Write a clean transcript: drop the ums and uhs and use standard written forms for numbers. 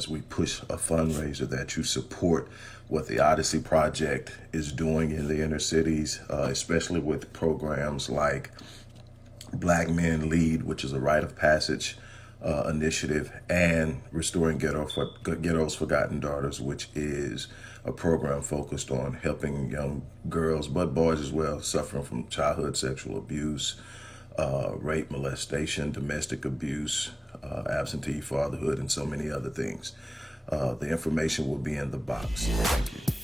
as we push a fundraiser that you support what the Odyssey Project is doing in the inner cities, especially with programs like Black Men Lead, which is a rite of passage initiative, and Restoring Ghettos Forgotten Daughters, which is a program focused on helping young girls, but boys as well, suffering from childhood sexual abuse, rape, molestation, domestic abuse, absentee fatherhood, and so many other things. The information will be in the box. Thank you.